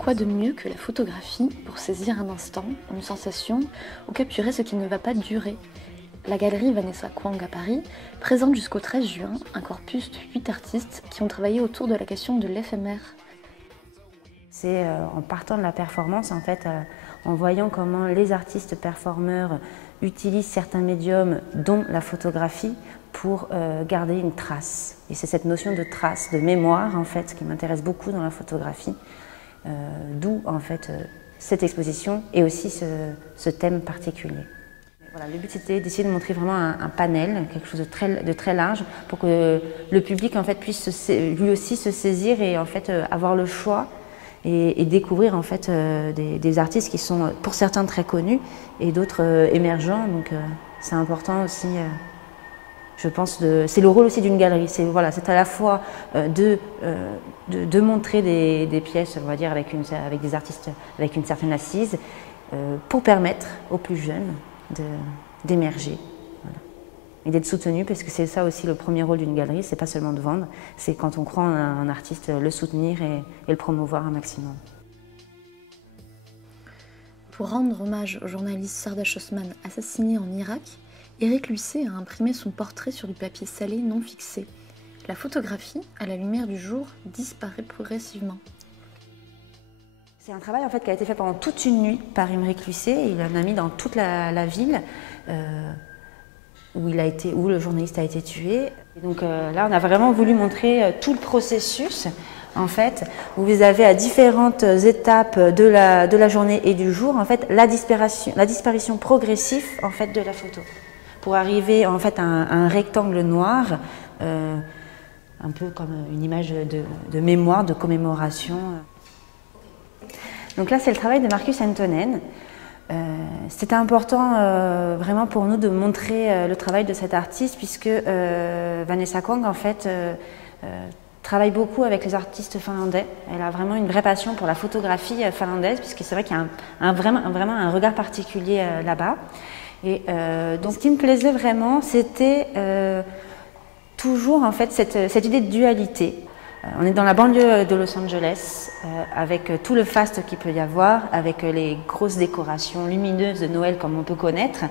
Quoi de mieux que la photographie pour saisir un instant, une sensation ou capturer ce qui ne va pas durer? La galerie Vanessa Kwang à Paris présente jusqu'au 13 juin un corpus de 8 artistes qui ont travaillé autour de la question de l'éphémère. C'est en partant de la performance, en fait, en voyant comment les artistes performeurs utilisent certains médiums, dont la photographie, pour garder une trace. Et c'est cette notion de trace, de mémoire, en fait, qui m'intéresse beaucoup dans la photographie. D'où, en fait, cette exposition et aussi ce thème particulier. Voilà, le but, c'était d'essayer de montrer vraiment un panel, quelque chose de très large, pour que le public, en fait, puisse lui aussi se saisir et, en fait, avoir le choix et découvrir, en fait, des artistes qui sont, pour certains, très connus et d'autres émergents. Donc, c'est important aussi, je pense, c'est le rôle aussi d'une galerie. C'est voilà, à la fois de montrer des pièces, on va dire, avec des artistes avec une certaine assise, pour permettre aux plus jeunes d'émerger, voilà, et d'être soutenus, parce que c'est ça aussi le premier rôle d'une galerie, c'est pas seulement de vendre, c'est quand on croit en un artiste, le soutenir et le promouvoir un maximum. Pour rendre hommage au journaliste Sardar Osman assassiné en Irak, Éric Lucet a imprimé son portrait sur du papier salé non fixé. La photographie, à la lumière du jour, disparaît progressivement. C'est un travail, en fait, qui a été fait pendant toute une nuit par Éric Lucet. Il en a mis dans toute la ville où le journaliste a été tué. Et donc là, on a vraiment voulu montrer tout le processus, en fait, où vous avez à différentes étapes de la journée et du jour, en fait, la disparition progressive, en fait, de la photo, pour arriver, en fait, à un rectangle noir, un peu comme une image de mémoire, de commémoration. Donc là, c'est le travail de Marcus Antonen. C'était important vraiment pour nous de montrer le travail de cet artiste, puisque Vanessa Kwang, en fait, travaille beaucoup avec les artistes finlandais. Elle a vraiment une vraie passion pour la photographie finlandaise, puisque c'est vrai qu'il y a vraiment un regard particulier là-bas. Et donc, ce qui me plaisait vraiment, c'était toujours, en fait, cette idée de dualité. On est dans la banlieue de Los Angeles, avec tout le faste qu'il peut y avoir, avec les grosses décorations lumineuses de Noël comme on peut connaître.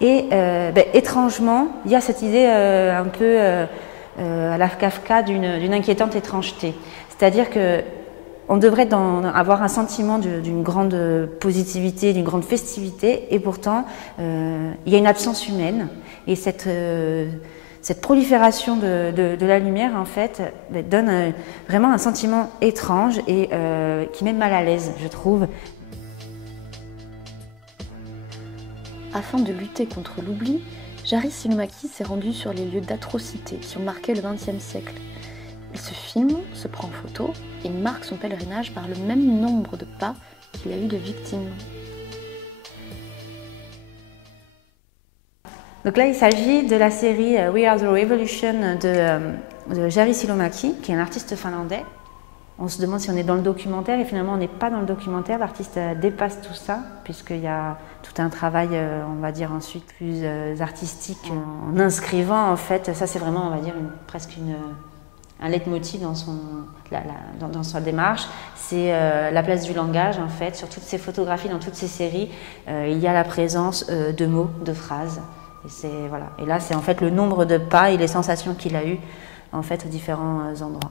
Et étrangement, il y a cette idée un peu à la Kafka d'une inquiétante étrangeté. C'est-à-dire qu'on devrait avoir un sentiment d'une grande positivité, d'une grande festivité, et pourtant, il y a une absence humaine. Et cette prolifération de la lumière, en fait, donne vraiment un sentiment étrange et qui met mal à l'aise, je trouve. Afin de lutter contre l'oubli, Jari Silomaki s'est rendu sur les lieux d'atrocité qui ont marqué le XXe siècle. Il se filme, se prend en photo et marque son pèlerinage par le même nombre de pas qu'il a eu de victimes. Donc là, il s'agit de la série We Are the Revolution de Jari Silomaki, qui est un artiste finlandais. On se demande si on est dans le documentaire, et finalement on n'est pas dans le documentaire. L'artiste dépasse tout ça, puisqu'il y a tout un travail, on va dire ensuite, plus artistique, en inscrivant, en fait, ça c'est vraiment, on va dire, presque un leitmotiv dans sa démarche. C'est la place du langage, en fait. Sur toutes ces photographies, dans toutes ces séries, il y a la présence de mots, de phrases. Voilà. Et là, c'est en fait le nombre de pas et les sensations qu'il a eues, en fait, aux différents endroits.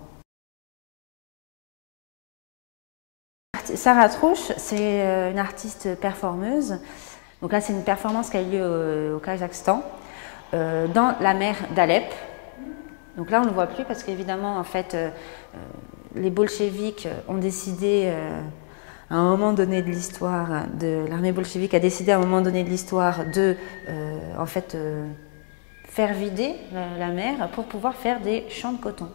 Sarah Trouche, c'est une artiste performeuse. Donc là, c'est une performance qui a eu lieu au Kazakhstan, dans la mer d'Alep. Donc là, on ne le voit plus parce qu'évidemment, en fait, les bolcheviks ont décidé, à un moment donné de l'histoire, l'armée bolchevique a décidé à un moment donné de l'histoire de, en fait, faire vider la mer pour pouvoir faire des champs de coton.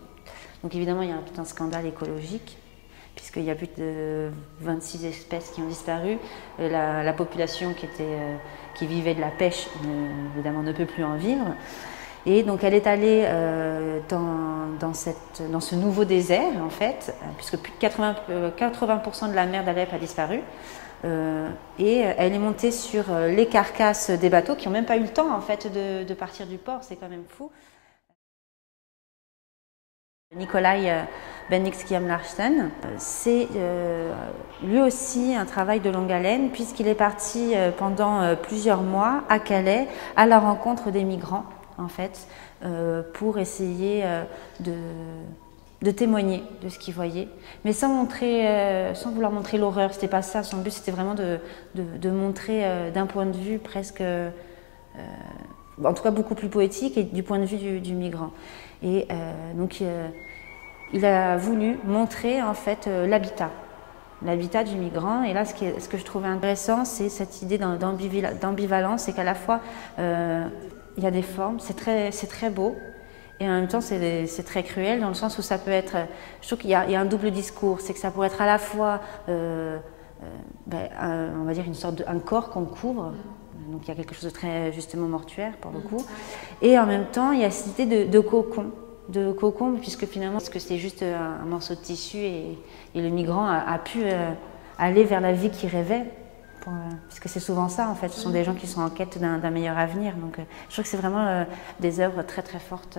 Donc évidemment, il y a tout un scandale écologique, puisqu'il y a plus de 26 espèces qui ont disparu. La population qui vivait de la pêche, évidemment, ne peut plus en vivre. Et donc elle est allée dans ce nouveau désert, en fait, puisque plus de 80% de la mer d'Alep a disparu. Et elle est montée sur les carcasses des bateaux qui n'ont même pas eu le temps, en fait, de partir du port. C'est quand même fou. Nikolai Bendix Guillaume Larsen. C'est lui aussi un travail de longue haleine puisqu'il est parti pendant plusieurs mois à Calais à la rencontre des migrants en fait pour essayer de témoigner de ce qu'il voyait, mais sans vouloir montrer l'horreur. C'était pas ça. Son but, c'était vraiment de montrer d'un point de vue presque, en tout cas beaucoup plus poétique et du point de vue du migrant. Et donc, il a voulu montrer en fait l'habitat du migrant. Et là, ce que je trouvais intéressant, c'est cette idée d'ambivalence, c'est qu'à la fois il y a des formes, c'est très beau. Et en même temps, c'est très cruel dans le sens où ça peut être... Je trouve qu'il y a un double discours. C'est que ça pourrait être à la fois, on va dire, une sorte un corps qu'on couvre. Donc il y a quelque chose de très, justement, mortuaire, pour le coup. Et en même temps, il y a cette idée de cocon. De cocon, puisque finalement, parce que c'est juste un morceau de tissu et le migrant a pu aller vers la vie qu'il rêvait. Puisque c'est souvent ça, en fait. Ce sont des gens qui sont en quête d'un meilleur avenir. Donc je trouve que c'est vraiment des œuvres très, très fortes.